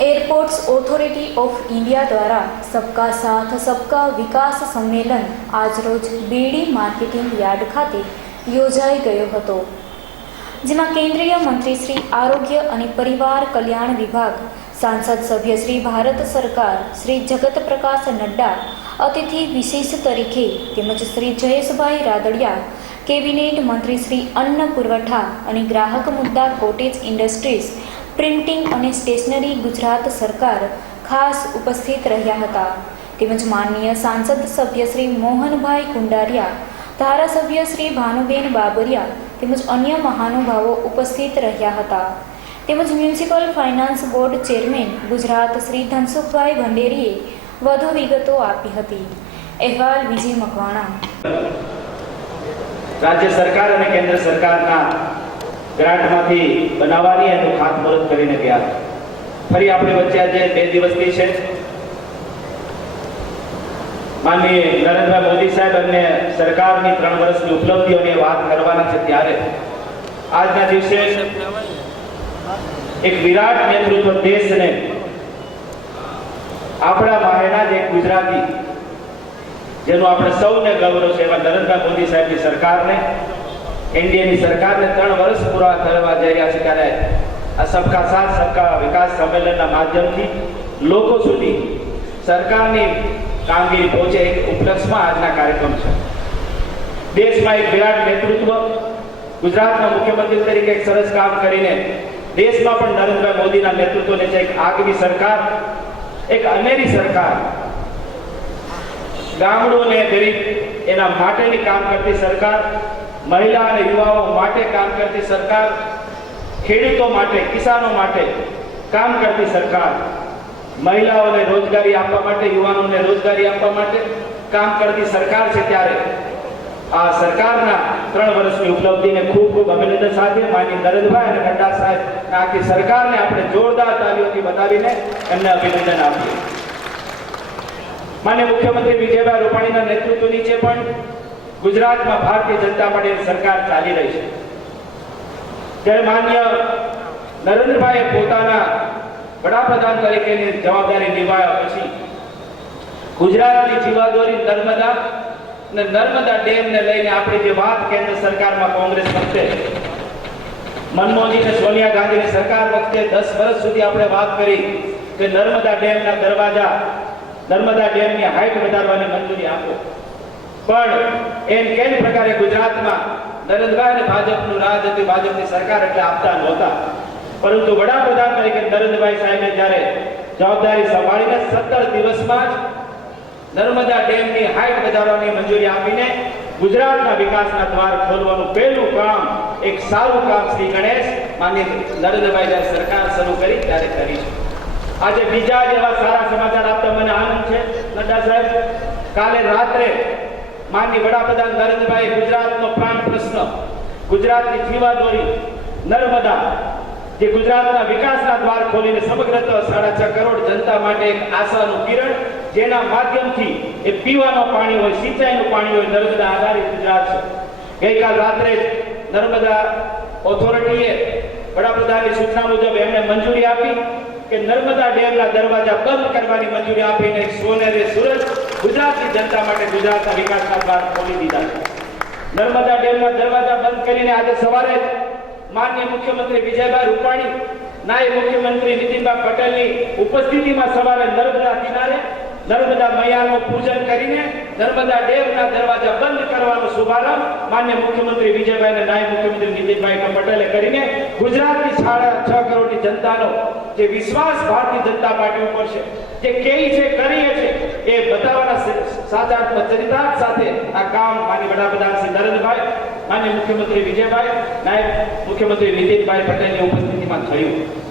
Airports authority of India દ્વારા સબકા સાથ, સબકા વિકાસ સંમેલન આજરોજ બીડી માર્કેટિંગ યાર્ડ ખાતે યોજાઈ ગયો હતો. જેમાં કેન્દ્રીય મંત્રી શ્રી આરોગ્ય અને પરિવાર કલ્યાણ વિભાગ, સાંસદ સભ્ય શ્રી ભારત સરકાર, શ્રી જગત પ્રકાશ નડ્ડા, અતિથિ વિશેષ તરીકે તેમજ શ્રી જયેશભાઈ રાદડિયા, કેબિનેટ મંત્રી શ્રી અન્ન પુરવઠા અને ગ્રાહક મુદ્દા કોટેજ ઇન્ડસ્ટ્રીઝ પ્રિન્ટિંગ અને સ્ટેશનરી ગુજરાત સરકાર ખાસ ઉપસ્થિત રહ્યા હતા. તેમજ માનનીય સાંસદ સભ્ય શ્રી મોહનભાઈ કુંડારિયા, ધારાસભ્ય શ્રી ભાનુબેન બાબરિયા તેમજ અન્ય મહાનુભાવો ઉપસ્થિત રહ્યા હતા. તેમજ municipal finance board chairman Gujarat Shri Dhansukhbhai ભંડેરીએ વધુ વિગતો આપી હતી. અહેવાલ વિજય મકવાણા. રાજ્ય સરકાર અને કેન્દ્ર સરકારના ગ્રાન્ટમાંથી બનાવવાની એનું ખાતમુહૂર્ત કરીને ગયા. ફરી આપણી વચ્ચે આજે બે દિવસની છે. માનનીય નરેન્દ્ર મોદી સાહેબ અને સરકારની ત્રણ વર્ષની ઉપલબ્ધિઓની વાત કરવાના છે ત્યારે. આજના દિવસે એક વિરાટ નેતૃત્વ દેશને આપણા માહેના જ એક ગુજરાતી, જેનું આપણે સૌને ગૌરવ છે એવા નરેન્દ્ર મોદી સાહેબની સરકારને એનડીએની સરકારને ત્રણ વર્ષ પૂરા કરવા જઈ રહ્યા છે ત્યારે આ સબકા સાથ, સબકા વિકાસ સંમેલનના માધ્યમથી લોકો સુધી સરકારની કામગીરી પહોંચે એક ઉપલક્ષમાં આજના કાર્યક્રમ છે. દેશમાં એક વિરાટ નેતૃત્વ, ગુજરાતના મુખ્યમંત્રી તરીકે એક સરસ કામ કરીને દેશમાં પણ નરેન્દ્રભાઈ મોદીના નેતૃત્વ છે એક આગવી સરકાર, એક અનેરી સરકાર. ગામડું અને ગરીબ એના માટેની કામ કરતી સરકાર મહિલા અને યુવાઓ માટે કામ કરતી સરકાર, ખેડૂતો માટે, કિસાનો માટે કામ કરતી સરકાર, મહિલાઓને રોજગારી આપવા માટે, યુવાનોને રોજગારી આપવા માટે કામ કરતી સરકાર છે ત્યારે આ સરકારના ત્રણ વર્ષની ઉપલબ્ધિને ખૂબ ખૂબ અભિનંદન સાથે માની નરેન્દ્રભાઈ અને નડ્ડા સાહેબ આખી સરકારને આપણે જોરદાર તાલીઓથી બતાવીને એમને અભિનંદન આપીએ. માન્ય મુખ્યમંત્રી વિજયભાઈ રૂપાણીના નેતૃત્વ નીચે પણ ગુજરાતમાં ભારતીય જનતા પાર્ટીની સરકાર ચાલી રહી છે. ત્યારે માન્ય નરેન્દ્રભાઈએ પોતાના વડાપ્રધાન તરીકેની જવાબદારી નિભાવ્યા પછી ગુજરાતની જીવાદોરી નર્મદા અને નર્મદા ડેમને લઈને આપણી જે વાત કેન્દ્ર સરકારમાં કોંગ્રેસ વખતે મનમોહનજી અને સોનિયા ગાંધીની સરકાર વખતે દસ વર્ષ સુધી આપણે વાત કરી કે નર્મદા ડેમના દરવાજા, નર્મદા ડેમની હાઈટ વધારવાની મંજૂરી આપો. પણ એમ કેમ પ્રકારે ગુજરાતમાં નરેન્દ્રભાઈ અને ભાજપનું રાજ હતું, ભાજપની સરકાર એટલે આપતા નહોતા. પરંતુ વડાપ્રધાન તરીકે નરેન્દ્રભાઈ સાહેબે જ્યારે જવાબદારી સંભાળીને સત્તર દિવસમાં જ નર્મદા ડેમની હાઈટ વધારવાની મંજૂરી આપીને ગુજરાતના વિકાસના દ્વાર ખોલવાનું પહેલું કામ, એક સારું કામ શ્રી ગણેશ માન્ય નરેન્દ્રભાઈ જ્યારે સરકાર શરૂ કરી ત્યારે કરી છે. આજે બીજા જેવા સારા સમાચાર આપતા મને આનંદ છે. નડ્ડા સાહેબ, કાલે રાત્રે માનની વડાપ્રધાન નરેન્દ્રભાઈ ગુજરાતનો પ્રાણ પ્રશ્ન, ગુજરાતની જીવાદોરી નર્મદા, જે ગુજરાતના વિકાસના દ્વાર ખોલીને સમગ્ર સાડા છ કરોડ જનતા માટે એક આશાનું કિરણ, જેના માધ્યમથી એ પીવાનું પાણી હોય, સિંચાઈનું પાણી હોય, નર્મદા આધારિત ગુજરાત છે. ગઈકાલ રાત્રે નર્મદા ઓથોરિટીએ વડાપ્રધાનની સૂચના મુજબ એમને મંજૂરી આપી કે નર્મદા ડેમના દરવાજા બંધ કરવાની મંજૂરી આપીને સોનેરી સુરત ગુજરાતની જનતા માટે ગુજરાતના વિકાસના દ્વાર ખોલી દીધા છે. નર્મદા ડેમના દરવાજા બંધ કરીને આજે સવારે માનનીય મુખ્યમંત્રી વિજયભાઈ રૂપાણી, નાયબ મુખ્યમંત્રી નીતિનભાઈ પટેલની ઉપસ્થિતિમાં સવારે નર્મદા કિનારે નર્મદા મૈયાનો પૂજન નર્મદા ડેમના દરવાજા બંધ કરવાનો શુભારંભ માન્ય મુખ્યમંત્રી વિજયભાઈ અને નાયબ મુખ્યમંત્રી નીતિનભાઈ પટેલે કરીને ગુજરાતની સાડા છ કરોડની જનતાનો જે વિશ્વાસ ભારતીય જનતા પાર્ટી ઉપર છે, જે કેવી છે, કરીએ છે, એ બતાવવાના સાચા ચરિતાર્થ સાથે આ કામ માન્ય વડાપ્રધાન શ્રી નરેન્દ્રભાઈ, માન્ય મુખ્યમંત્રી વિજયભાઈ, નાયબ મુખ્યમંત્રી નીતિનભાઈ પટેલની ઉપસ્થિતિમાં થયું.